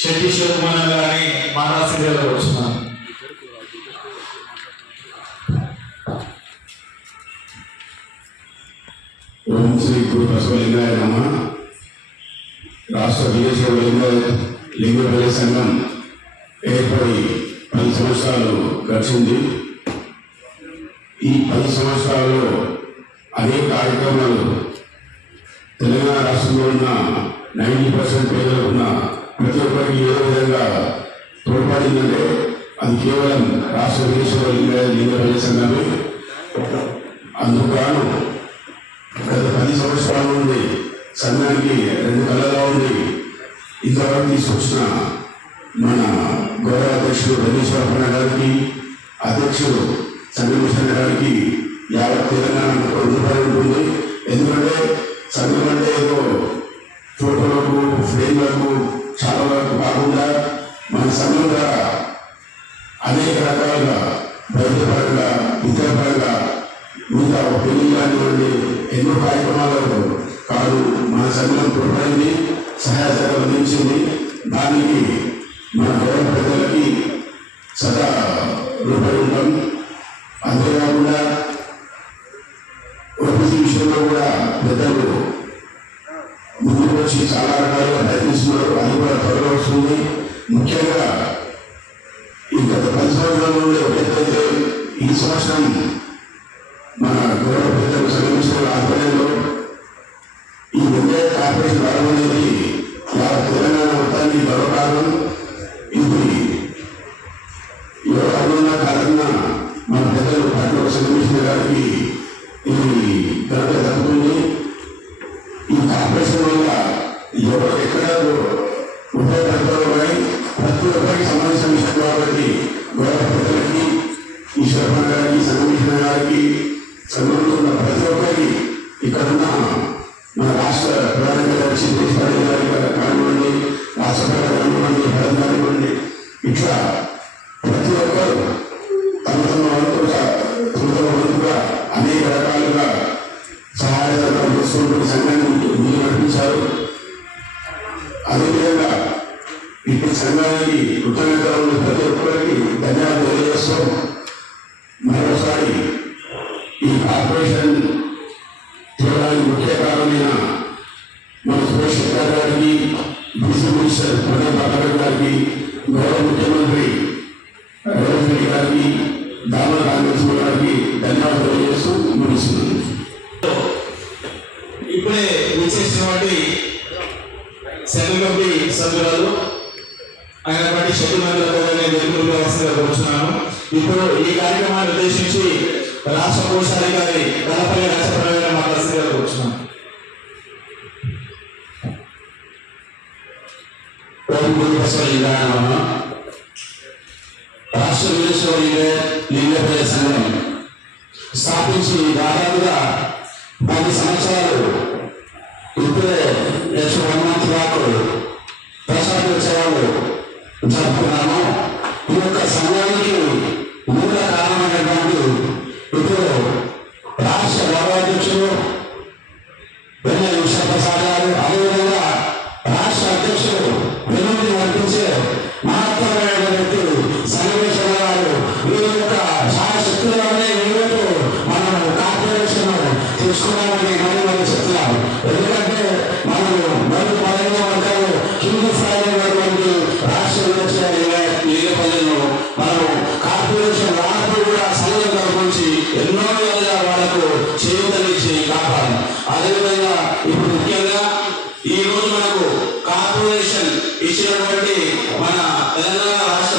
శెట్టి శివకుమార్ గారిని మాట్లాడాల్సిందిగా ఓం శ్రీ గురు బసవలింగాయ నమ. రాష్ట్ర వీరేశ్వర లింగ లింగపల్లి సంఘం ఏర్పడి పది సంవత్సరాలు గడిచింది. ఈ పది సంవత్సరాల్లో అనేక కార్యక్రమాలు తెలంగాణ రాష్ట్రంలో ఉన్న నైంటీ పర్సెంట్ పేదలు ఉన్న ప్రతి ఒక్కరికి ఏ విధంగా తోడ్పడిందంటే అది కేవలం రాష్ట్ర వీరేశ్వర లింగ లింగపల్లి అందుకు గాను గత పది సంవత్సరాల నుండి సంఘానికి రెండు కళ్ళగా ఉంది. ఇంతవరకు తీసుకొచ్చిన మన గౌరవ అధ్యక్షుడు రమేశ్వర గారికి అధ్యక్షుడు సంగమేశ్వర గారికి యావత్ తెలంగాణ రుణపడి ఉంటుంది. ఎందుకంటే సంఘం అంటే ఏదో ఫోటోలకు ఫ్రేమ్లకు చాలా వరకు కాకుండా మన సంఘం ద్వారా అనేక రకాలుగా వైద్యపరంగా విద్యాపరంగా మిగతా పెళ్ళి కానివ్వండి ఎన్నో కార్యక్రమాలకు కాదు మన సంఘం తోడైంది సహాయ సహకారం అందించింది. దానికి మన గౌరవ ప్రజలకి సదా రూపాయి ఉంటాం. అంతేకాకుండా ఓపీసీ విషయంలో కూడా పెద్దలు ముందుకు వచ్చి చాలా రకాలుగా ప్రయత్నిస్తున్నారు. అది కూడా త్వరలో వస్తుంది. ముఖ్యంగా ఈ గత పది సంవత్సరాల నుండి ఎప్పుడైతే ఈ సంవత్సరం మన గౌరవ పెద్దలు సంగమిస్తున్న ఆధ్వర్యంలో ఈ విద్యా కార్పొరేషన్ ప్రారంభం కోసం మరోసారి ఈ కార్పొరేషన్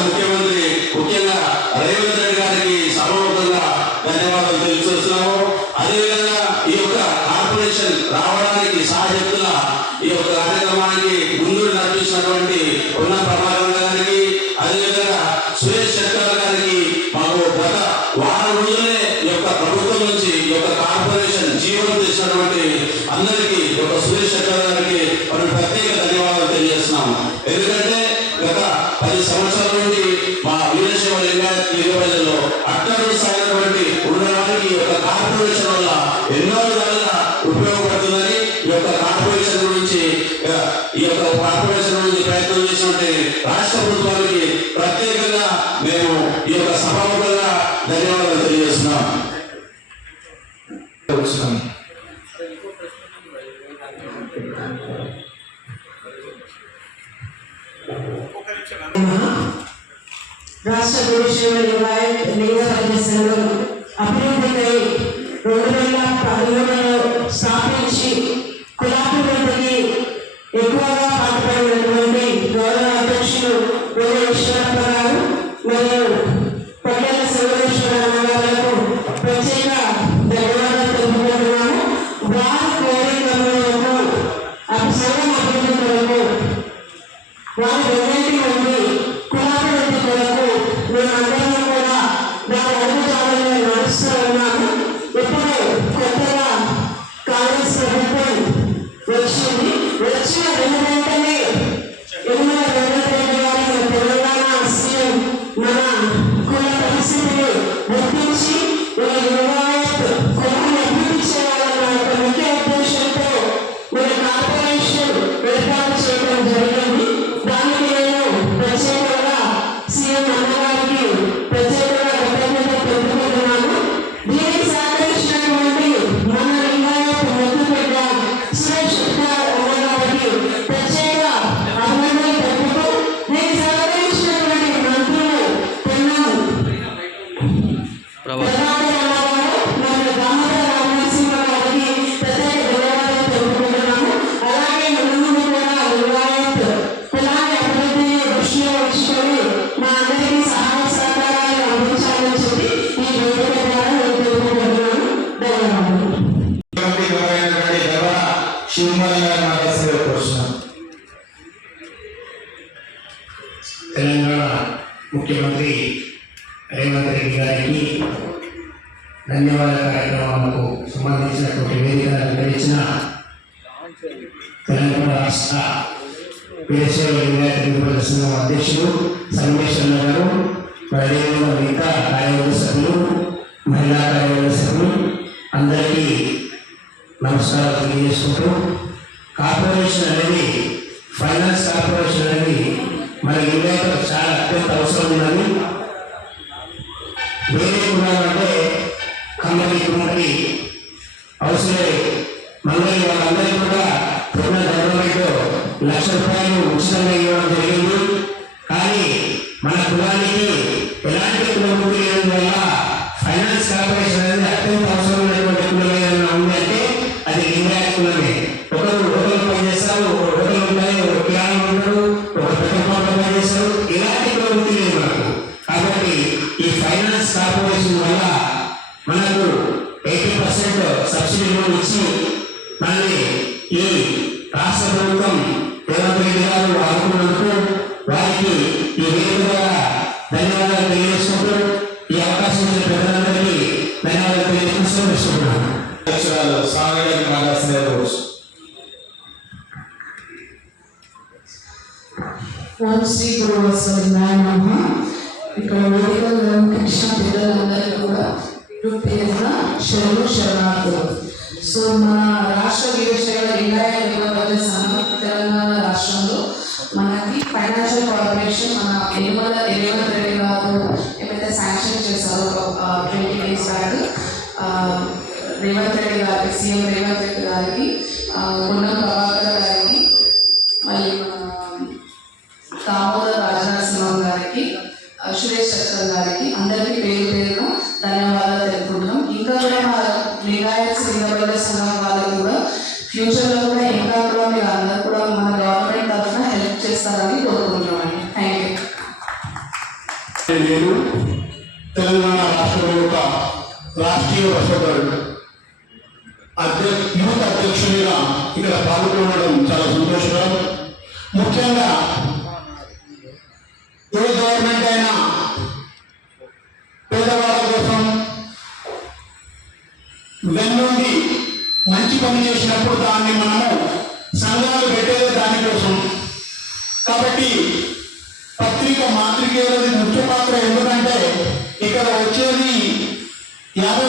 ముఖ్యమంత్రి ముఖ్యంగా రేవంత్ రెడ్డి గారికి సభాముఖంగా ధన్యవాదాలు తెలుస్తున్నాము అదేవిధంగా ఈ యొక్క కార్పొరేషన్ రావడానికి సాయశక్తుల ఈ యొక్క కార్యక్రమానికి ముందు నడిపించినటువంటి ఉన్న నమ రాష్ట్ర పురుషుల నిలయ నిలయ పరిశ్రమ శివమణి గారి మనసులో తెలంగాణ ముఖ్యమంత్రి రేవంత్ రెడ్డి గారికి ధన్యవాద కార్యక్రమాలకు సంబంధించినటువంటి వేదిక నిర్వహించిన తెలంగాణ రాష్ట్ర వేసవి విద్యార్థి ప్రదర్శన అధ్యక్షులు సర్వేశ్వర గారు మరియు మిగతా కార్యవర్గ సభ్యులు మహిళా కార్యవర్గ సభ్యులు అందరికీ నమస్కారాలు తెలియజేసుకుంటూ కార్పొరేషన్ అనేది ఫైనాన్స్ కార్పొరేషన్ అనేది మన యువతకు చాలా అత్యంత అవసరం ఉన్నది. వేరే కులాలంటే కమ్మలి కుమ్మటి అవసరం మళ్ళీ వాళ్ళందరికీ కూడా పెద్ద గవర్నమెంట్ లక్ష రూపాయలు ఉచితంగా ఇవ్వడం జరిగింది. ప్రజలందరికీ కూడా గ్రూప్ శరణు శరణార్థులు. సో మన రాష్ట్ర వీరశైవ రిలాయ యువవర్గ తెలంగాణ రాష్ట్రంలో మనకి ఫైనాన్షియల్ కార్పొరేషన్ మన ఎనిమల ఎనిమల రెడ్డి ఏమైతే శాంక్షన్ చేశారో twenty days back Revanth Reddy గారికి సీఎం రేవంత్ రెడ్డి గారికి ప్రభావం పాల్గొనడం చాలా సంతోషం. ముఖ్యంగా ఏ గవర్నమెంట్ అయినా పేదవాళ్ళ కోసం వెన్నుండి మంచి పని చేసినప్పుడు దాన్ని మనము సంఘాలు పెట్టేది దానికోసం కాబట్టి పత్రిక మాతృకేయులది ముఖ్య పాత్ర ఎందుకంటే ఇక్కడ వచ్చేది యాభై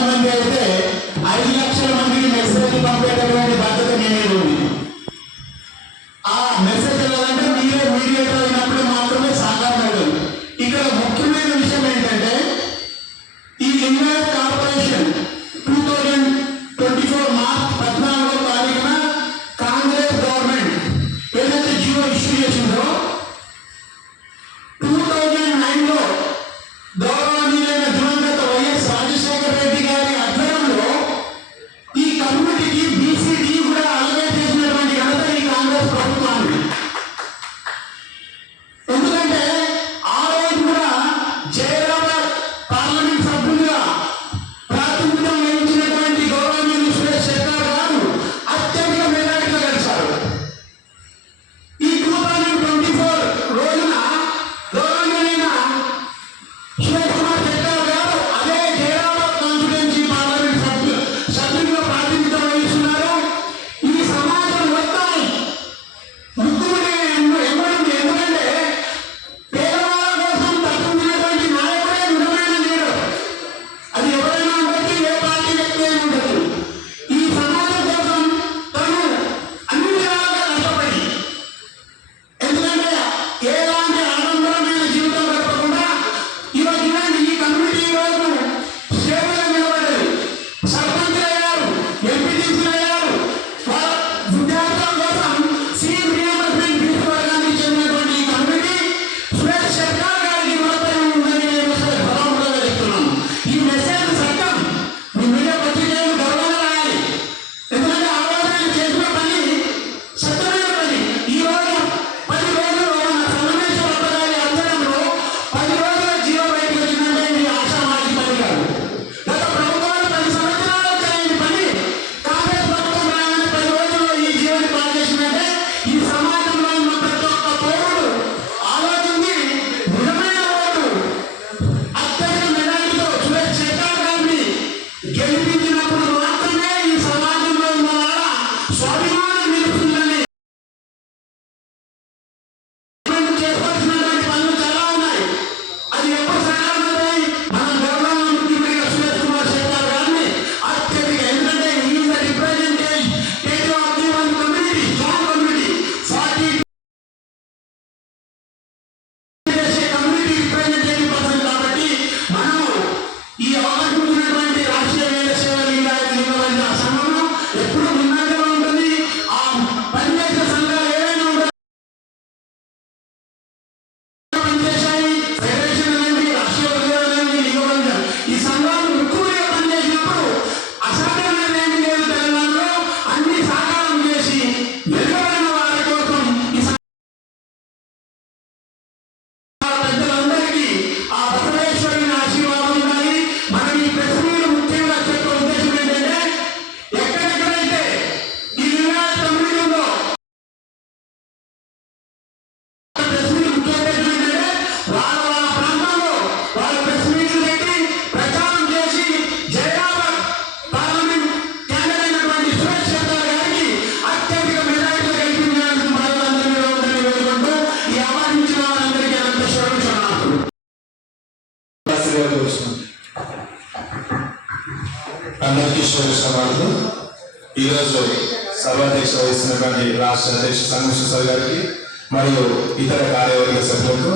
మరియు ఇతర కార్యవర్గ సభ్యులకు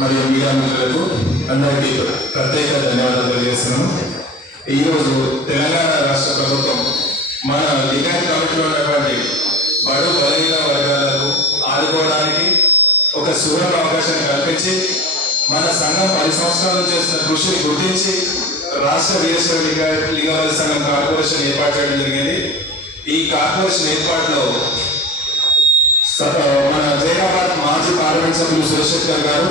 మరియు మీడియా మిత్రులకు అందరికీ ప్రత్యేక ధన్యవాదాలు తెలియజేస్తున్నాను. ఈరోజు తెలంగాణ రాష్ట్ర ప్రభుత్వం మన డిగ్రీ కమిటీలో ఉన్నటువంటి బడు బలహీన వర్గాలకు ఆదుకోవడానికి ఒక సువర్ణ అవకాశాన్ని కల్పించి మన సంఘం పది సంవత్సరాలు చేసిన కృషిని గుర్తించి రాష్ట్ర వీరశైవ లింగ సంఘం కార్పొరేషన్ ఏర్పాటు చేయడం జరిగింది. ఈ కార్పొరేషన్ ఏర్పాటులో మన జైనాబాద్ మాజీ పార్లమెంట్ సభ్యులు సురేశ్వర్ గారు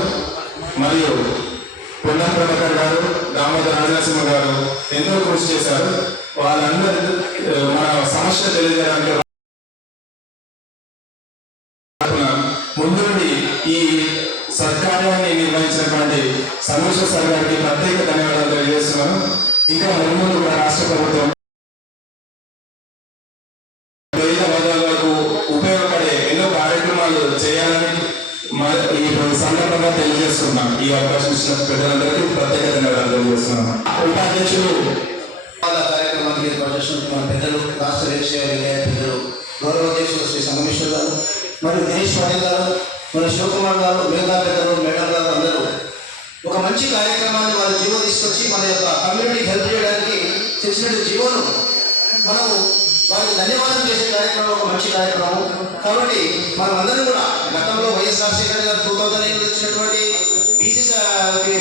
మరియు పొన్నం ప్రభాకర్ గారు దామోదర్ రాజనసింహ గారు ఎంతో కృషి చేశారు. వాళ్ళందరూ మన సమస్య తెలియజేయడానికి ముందుండి ఈ సత్కార్యాన్ని నిర్వహించినటువంటి సమీక్ష సార్ గారికి ప్రత్యేక ధన్యవాదాలు తెలియజేస్తున్నాను. ఇంకా ముందు రాష్ట్ర ప్రభుత్వం ఈ అవకాశం ఇచ్చిన ప్రజలందరికీ ప్రత్యేక ధన్యవాదాలు తెలియజేస్తున్నాను. ఉపాధ్యక్షులు కార్యక్రమానికి ఏర్పాటు చేసినటువంటి మన పెద్దలు రాష్ట్ర దేశీయ విజయ పెద్దలు గౌరవ అధ్యక్షులు శ్రీ సంగమేశ్వర్ గారు మరియు దినేష్ పాటిల్ గారు మరియు శివకుమార్ గారు మేఘా పెద్దలు మేడం గారు అందరూ. ఒక మంచి కార్యక్రమాన్ని వారి జీవో తీసుకొచ్చి మన యొక్క కమ్యూనిటీ హెల్ప్ చేయడానికి చేసినట్టు జీవోను మనము వారికి ధన్యవాదం చేసే కార్యక్రమం ఒక మంచి కార్యక్రమం. కాబట్టి మనమందరం కూడా గతంలో వైఎస్ రాజశేఖర్ గారు టూ థౌజండ్ ఎయిట్ వచ్చినటువంటి బీసీ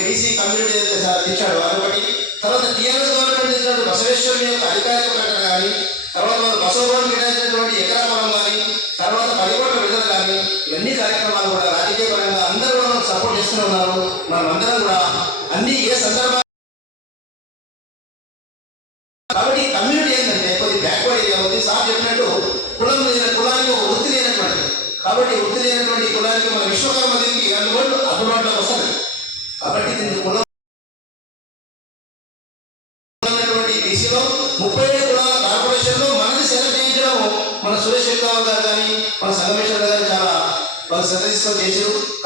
బీసీ కమ్యూనిటీ ఏదైతే సార్ తెచ్చాడు అదొకటి తర్వాత టీఆర్ఎస్ గవర్నమెంట్ తెచ్చినటువంటి బసవేశ్వరుని యొక్క అధికారిక ప్రకటన కానీ తర్వాత బసవభవన్ కేటాయించినటువంటి ఎకరా పొలం కానీ తర్వాత పది కోట్ల విడుదల కానీ ఇవన్నీ కార్యక్రమాలు కూడా రాజకీయ పరంగా అందరూ కూడా సపోర్ట్ చేస్తూనే ఉన్నారు. మనం అందరం కూడా అన్ని ఏ సందర్భాలు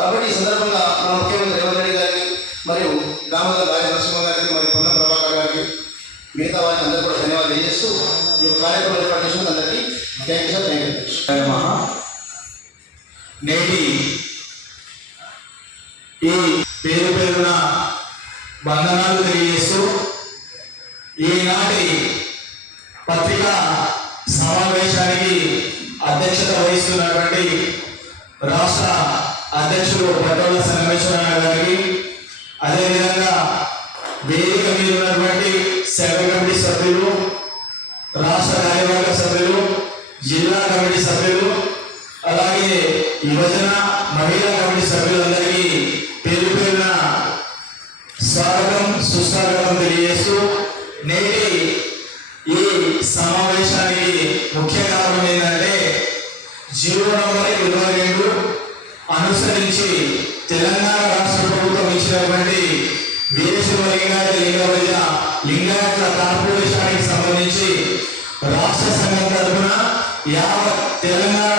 కాబట్టి ఈ సందర్భంగా మన ముఖ్యమంత్రి రేవంత్ రెడ్డి గారికి మరియు దామోదర్ రాజ నరసింహ గారికి మరియు పొన్న ప్రభాకర్ గారికి మిగతా వారికి అందరూ కూడా ధన్యవాదాలు తెలియజేస్తూ ఈ కార్యక్రమం ఏర్పాటు చేసిన అందరికీ thank you sir thank you నమః. నేటి ఈ పేరు పేరున బంధనాలు తెలియజేస్తూ ఈనాటి పత్రికా సమావేశానికి అధ్యక్షత వహిస్తున్నటువంటి రాష్ట్ర అధ్యక్షుడు పటోల సంగమేశ్వరరావు గారికి అదేవిధంగా వేదిక మీద ఉన్నటువంటి సేవ కమిటీ సభ్యులు రాష్ట్ర కార్యవర్గ సభ్యులు జిల్లా కమిటీ సభ్యులు అలాగే యువజన మహిళా కమిటీ సభ్యులందరికీ పేరు పేరున స్వాగతం సుస్వాగతం తెలియజేస్తూ నేటి ఈ సమావేశానికి ముఖ్య కారణం ఏంటంటే జీవో నంబర్ ఇరవై రెండు అనుసరించి తెలంగాణ రాష్ట్ర ప్రభుత్వం ఇచ్చినటువంటి వీరేశ్వర లింగాయత లింగవల్య లింగాయతుల కార్పొరేషన్కి సంబంధించి రాష్ట్ర సంఘం తరఫున యావత్ తెలంగాణ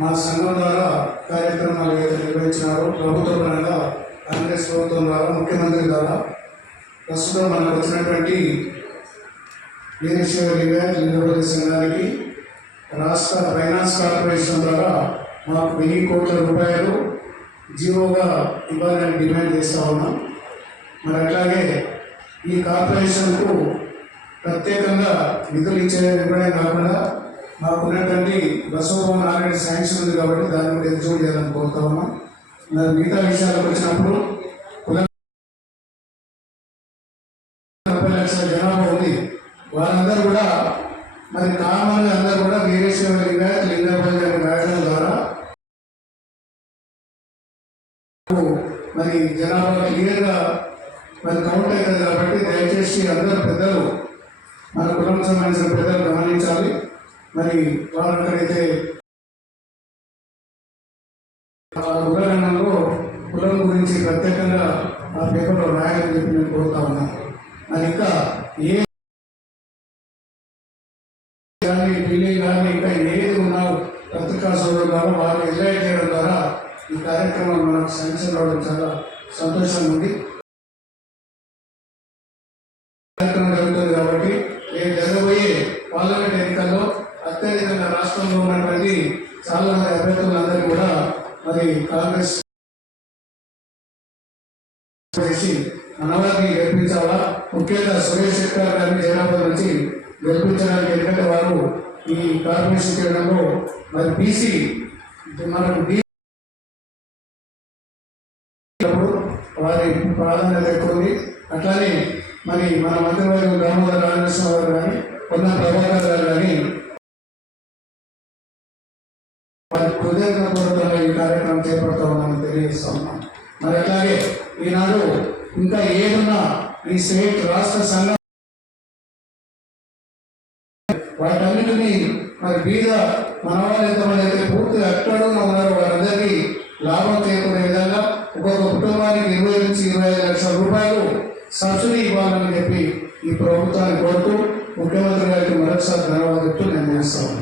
మా సంఘం ద్వారా కార్యక్రమాలు ఏదైతే నిర్వహించినారో ప్రభుత్వ పరంగా కాంగ్రెస్ ప్రభుత్వం ద్వారా ముఖ్యమంత్రి ద్వారా ప్రస్తుతం మనకు వచ్చినటువంటి వీరేశ్వర లింగాయత్ సంఘానికి రాష్ట్ర ఫైనాన్స్ కార్పొరేషన్ ద్వారా మాకు వెయ్యి కోట్ల రూపాయలు జీవోగా ఇవ్వాలని డిమాండ్ చేస్తూ ఉన్నాం. మరి అట్లాగే ఈ కార్పొరేషన్కు ప్రత్యేకంగా నిధులు ఇచ్చే ఇవ్వడం కాకుండా మాకున్నటువంటి బసవభవన్ నారాయణ సైన్స్ ఉంది కాబట్టి దాన్ని కూడా ఎదురు చేయాలని కోరుతా ఉన్నాం. మరి మిగతా విషయాలకు వచ్చినప్పుడు లక్షల జనాభా ఉంది. వారందరూ కూడా మరి కామన్గా అందరూ కూడా వీరేశ్వర లింగాయత్ లింగపల్లి అని రాయడం ద్వారా మరి జనాభా క్లియర్గా మరి కౌంట్ అవుతుంది కాబట్టి దయచేసి అందరు పెద్దలు మన కులం సంబంధించిన పెద్దలు గమనించాలి. మరి వారు అక్కడైతే ఆ కులం గురించి ప్రత్యేకంగా ఆ పేపర్లో రాయాలని చెప్పి నేను కోరుతా ఉన్నాను మరి ఇంకా ఏ కానీ ఢిల్లీ కానీ ఇంకా ఏది ఉన్నా పత్రికా సోదరులు ద్వారా వాళ్ళు ఎంజాయ్ చేయడం ద్వారా ఈ కార్యక్రమం మనకు శాంక్షన్ రావడం చాలా సంతోషంగా ఉంది. నుంచి గెలిపించడానికి ఎందుకంటే వారు ఈ కార్పొరేషన్ చేయడంలో మరి బీసీ మనకు వారి ప్రాధాన్యత ఎక్కువ ఉంది. అట్లానే మరి మన మంత్రివర్గం దామోదర రామకృష్ణ గారు కానీ పొన్న ప్రభాకర్ గారు కానీ వారి కృతజ్ఞతపూర్వకంగా ఈ కార్యక్రమం చేపడతా ఉన్నామని తెలియజేస్తా ఉన్నాం. మరి అట్లాగే ఈనాడు ఇంకా ఏదున్నా ఈ స్టేట్ రాష్ట్ర సంఘం వాటన్నిటినీ మరి బీద మనవాళ్ళు ఎంతమంది అయితే పూర్తిగా ఎక్కడున్నా ఉన్నారో. వారందరికీ లాభం చేకునే విధంగా ఒక్కొక్క కుటుంబానికి ఇరవై నుంచి ఇరవై ఐదు లక్షల రూపాయలు సబ్సిడీ ఇవ్వాలని చెప్పి ఈ ప్రభుత్వాన్ని కోరుతూ ముఖ్యమంత్రి గారికి మరొకసారి ధన్యవాదాలు చెప్తూ నేను చేస్తాను